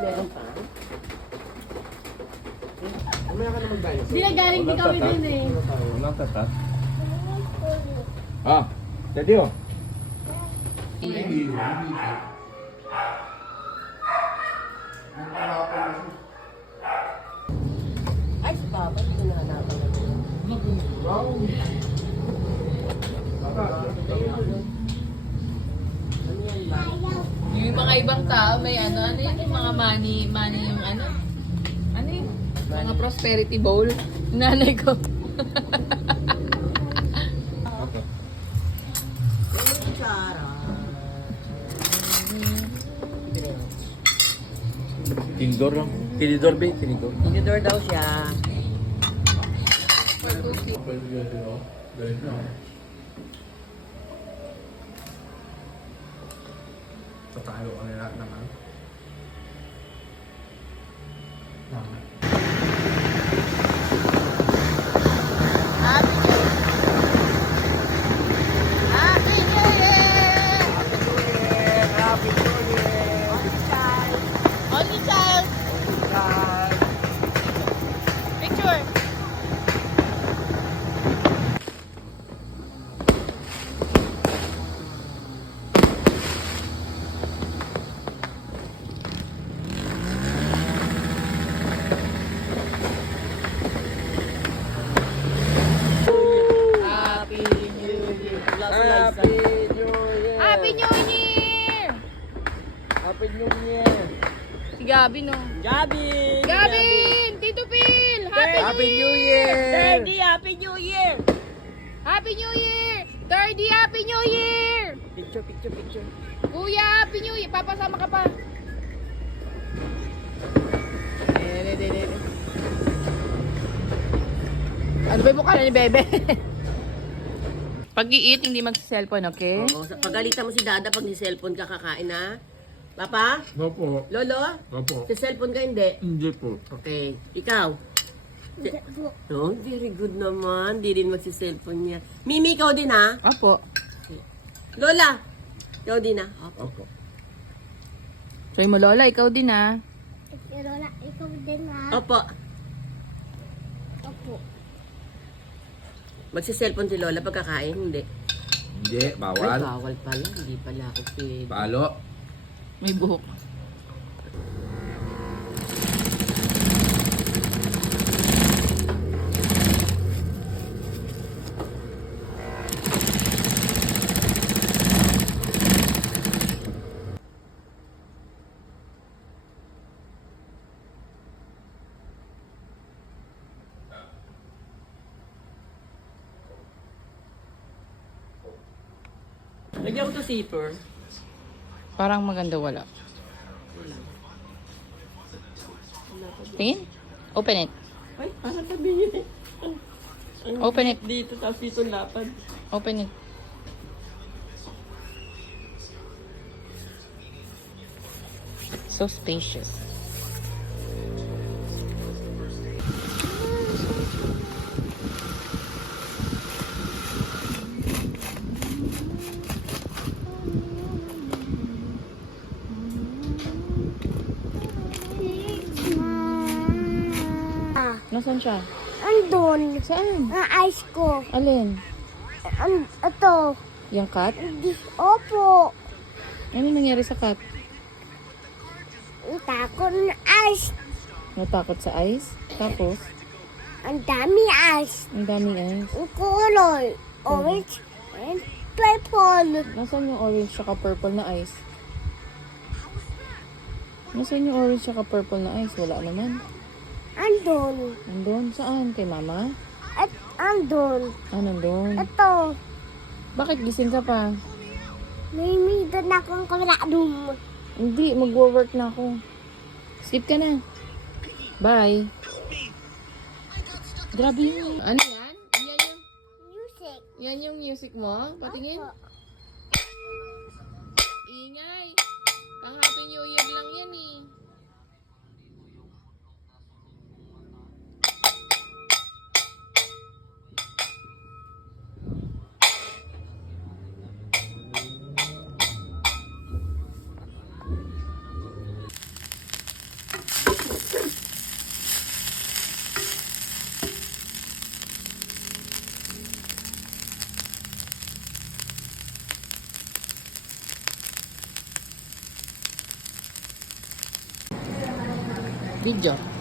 Meron pa? Mamaya ka na mag-dinosaur. Hindi na galing din kami din eh. Walang tatat. Ah, daddy oh. Ay, si Papa, hindi na hanapan natin. Yung mga ibang tao may ano yun, yung mga money yung ano yun, mga prosperity bowl. Nanay ko. Tinidor lang. Tinidor ba? Tinidor. Tinidor daw siya. Tatalo ka nila naman. Only child. Picture. Happy New Year. Happy New Year! Happy New Year. Happy New Year! Si Gabi no. Gabi! Gabin! Tito Phil! Happy New Year! Daddy, Happy New Year! Happy New Year! 30 Happy New Year! Picture, picture, picture. Kuya, Happy New Year! Papasama ka pa. Ano ba yung mukha na ni Bebe? Pag-i-eat, hindi mag-cellphone, okay? Oo, pagalitan mo si Dada pag ni cellphone ka kakain, ha? Papa? Opo. Lolo? Opo. Si cellphone ka hindi? Hindi po. Okay. Ikaw? Oh, very good naman. Di rin magsi-cellphone niya. Mimi, ikaw din, ha? Apo. Lola? Ikaw din, ha? Opo. Try mo, Lola. Ikaw din, ah. Lola, ikaw din ha? Opo. Opo. Magsi-cellphone si Lola pagkakain? Hindi. Hindi, Ay, bawal. bawal pala. Hindi pala ako pwede. Palo. May buhok. Lagyan ko to zipper. Parang maganda wala. Tingin? Open it. Ay, parang sabihin eh. Open it. Dito, tapos dito lapad. Open it. So spacious. Nasaan siya? Andun. Saan? Ang ice ko. Alin? Ito. Yung cat? Opo. Ano nangyari sa cat? Ang takot na ice. Natakot sa ice? Tapos, Ang dami ice. ang daming ice. Ang kulay. Orange and purple. Nasaan yung orange tsaka purple na ice? Nasaan yung orange tsaka purple na ice? Wala naman. Andun. Nandun? Saan? Kay mama? At andun. Ah, nandun. Ito. Bakit gising ka pa? May midon akong kameradum. Hindi, mag-work na ako. Sleep ka na. Bye. Grabe yun. Ano yan? Music. Yan yung music mo? Patingin. Ingay. Pang Happy New Year lang yan eh. Video.